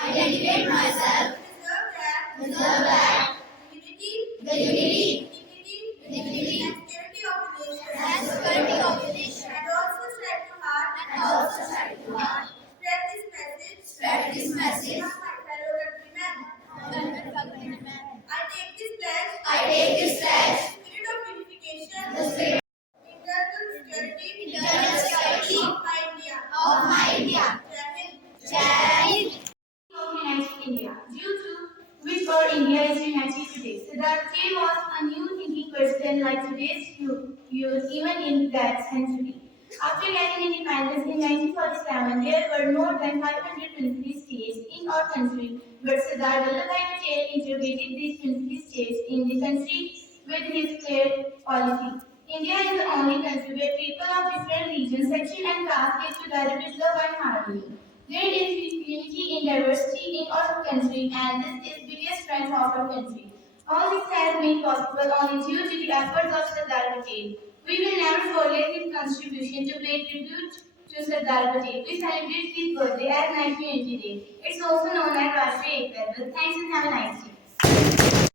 I dedicate myself to preserve that the unity, dignity, and security of the nation, and also strive to heart, spread this message among my fellow countrymen. I take this pledge, the spirit internal security of my India. Jai Hind. Of United India, due to which our India is united today. Siddhartha was a new thinking person like today's youth, even in that century. After getting independence in 1947, there were more than 500 princely states in our country, but Sardar Vallabhbhai Patel integrated these princely states in the country with his clear policy. India is the only country where people of different regions, section and caste live together with love and harmony. There is unity in diversity in our country, and this is the biggest strength of our country. All this has been possible only due to the efforts of Sardar Patel. We will never forget his contribution to pay tribute to Sardar Patel. We celebrate his birthday as National Unity Day. It's also known as Rashtriya Ekta દિવસ. Thanks and have a nice day.